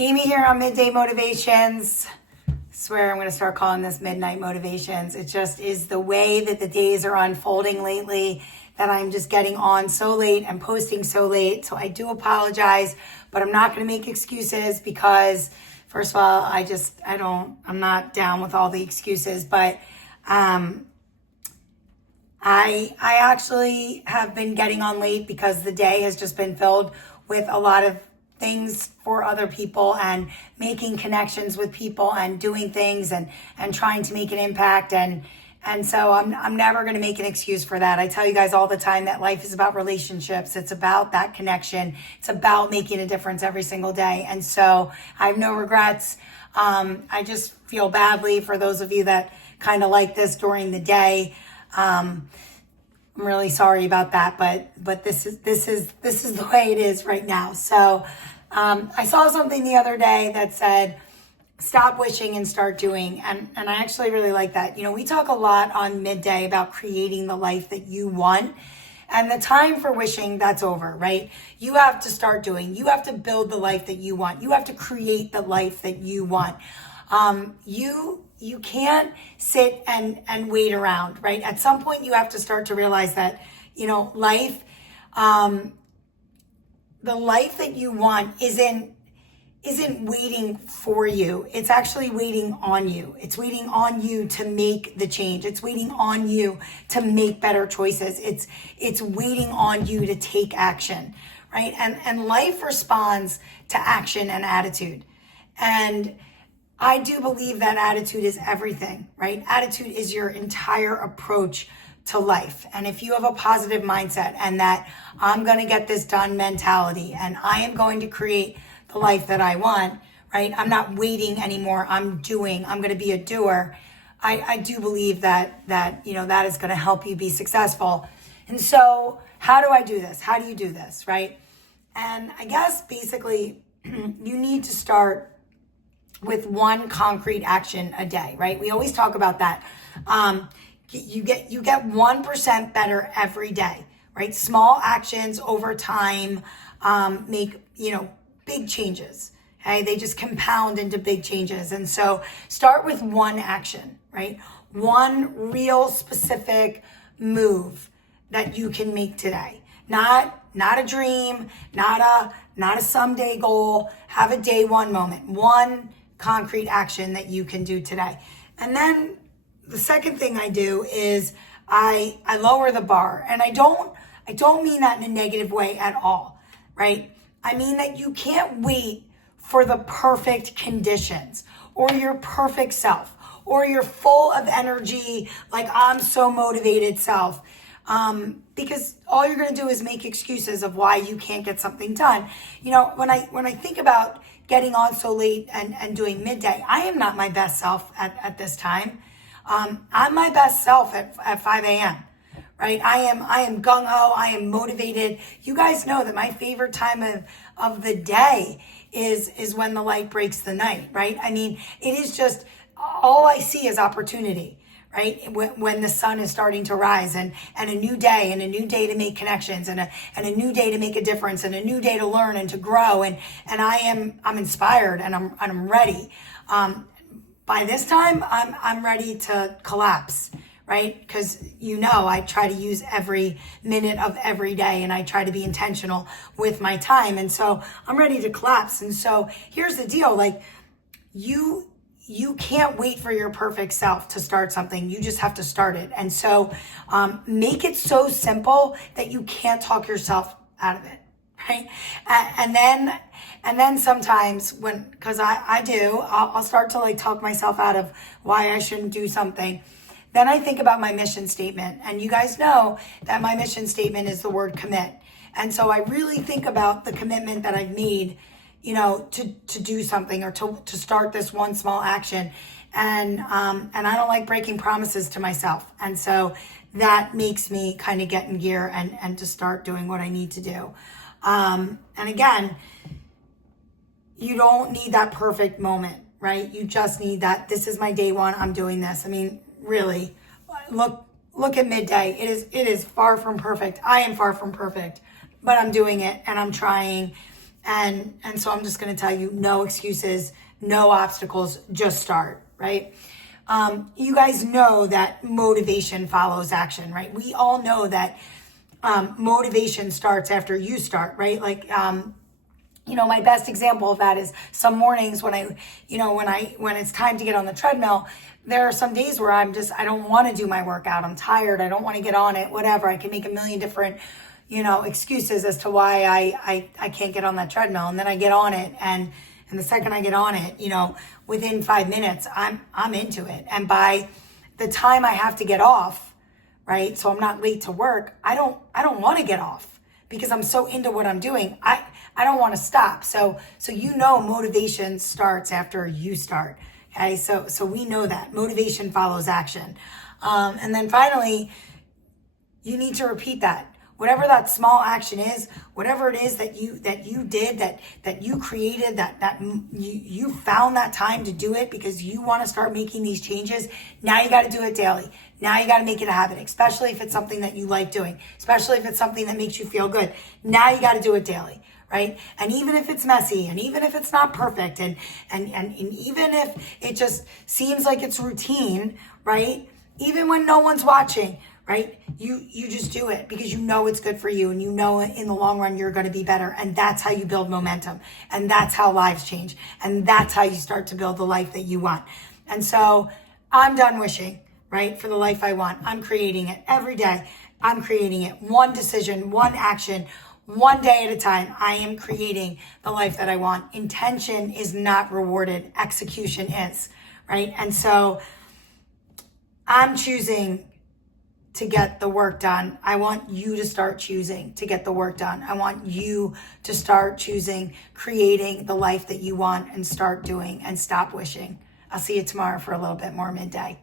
Amy here on Midday Motivations. Swear I'm going to start calling this Midnight Motivations. It just is the way that the days are unfolding lately that I'm just getting on so late and posting so late. So I do apologize, but I'm not going to make excuses because first of all, I'm not down with all the excuses, but I actually have been getting on late because the day has just been filled with a lot of things for other people and making connections with people and doing things and trying to make an impact. And so I'm never going to make an excuse for that. I tell you guys all the time that life is about relationships. It's about that connection. It's about making a difference every single day. And so I have no regrets. I just feel badly for those of you that kind of like this during the day. I'm really sorry about that, but this is the way it is right now. So I saw something the other day that said, stop wishing and start doing. And I actually really like that. You know, we talk a lot on Midday about creating the life that you want. And the time for wishing, that's over, right? You have to start doing. You have to build the life that you want. You have to create the life that you want. You can't sit and wait around, right? At some point, you have to start to realize that, you know, life, the life that you want isn't waiting for you. It's actually waiting on you. It's waiting on you to make the change. It's waiting on you to make better choices. It's waiting on you to take action, right? And life responds to action and attitude. And I do believe that attitude is everything, right? Attitude is your entire approach to life. And if you have a positive mindset and that I'm going to get this done mentality and I am going to create the life that I want, right? I'm not waiting anymore. I'm doing. I'm going to be a doer. I do believe that you know, that is going to help you be successful. And so how do I do this? How do you do this, right? And I guess basically you need to start with one concrete action a day, right? We always talk about that. You get 1% better every day, right? Small actions over time make, you know, big changes. Okay, they just compound into big changes. And so start with one action, right? One real specific move that you can make today. Not a dream, not a someday goal. Have a day one moment. One concrete action that you can do today. And then the second thing I do is I lower the bar. And I don't mean that in a negative way at all, right? I mean that you can't wait for the perfect conditions or your perfect self or your full of energy, like I'm so motivated self. Because all you're going to do is make excuses of why you can't get something done. You know, when I think about getting on so late and doing midday, I am not my best self at this time. I'm my best self at 5 a.m. Right? I am gung-ho. I am motivated. You guys know that my favorite time of the day is when the light breaks the night, right? I mean, it is just, all I see is opportunity, right? When the sun is starting to rise and a new day to make connections and a new day to make a difference and a new day to learn and to grow. And I'm inspired and I'm ready. By this time, I'm ready to collapse, right? Because, you know, I try to use every minute of every day and I try to be intentional with my time. And so I'm ready to collapse. And so here's the deal. Like you can't wait for your perfect self to start something. You just have to start it. And so make it so simple that you can't talk yourself out of it, right? And then sometimes because I'll start to like talk myself out of why I shouldn't do something. Then I think about my mission statement. And you guys know that my mission statement is the word commit. And so I really think about the commitment that I've made, you know, to do something or to start this one small action. And I don't like breaking promises to myself. And so that makes me kind of get in gear and to start doing what I need to do. And again, you don't need that perfect moment, right? You just need that. This is my day one. I'm doing this. I mean, really, look at Midday. It is far from perfect. I am far from perfect, but I'm doing it and I'm trying. And so I'm just going to tell you, no excuses, no obstacles, just start, right? You guys know that motivation follows action, right? We all know that motivation starts after you start, right? Like, my best example of that is some mornings when when it's time to get on the treadmill, there are some days where I don't want to do my workout. I'm tired. I don't want to get on it, whatever. I can make a million different, excuses as to why I can't get on that treadmill. And then I get on it. And the second I get on it, within 5 minutes, I'm into it. And by the time I have to get off, right? So I'm not late to work. I don't want to get off because I'm so into what I'm doing. I don't want to stop. So motivation starts after you start. Okay, so we know that motivation follows action. And then finally, you need to repeat that. Whatever that small action is, whatever it is that you did, that you created, that you found that time to do it because you want to start making these changes. Now you got to do it daily. Now you got to make it a habit, especially if it's something that you like doing, especially if it's something that makes you feel good. Now you got to do it daily, right? And even if it's messy, and even if it's not perfect, and even if it just seems like it's routine, right? Even when no one's watching, right? You just do it because you know it's good for you, and you know in the long run you're going to be better, and that's how you build momentum, and that's how lives change, and that's how you start to build the life that you want. And so I'm done wishing, right, for the life I want. I'm creating it every day. I'm creating it one decision, one action, one day at a time. I am creating the life that I want. Intention is not rewarded. Execution is, right? And so I'm choosing to get the work done. I want you to start choosing to get the work done. I want you to start choosing creating the life that you want and start doing and stop wishing. I'll see you tomorrow for a little bit more Midday.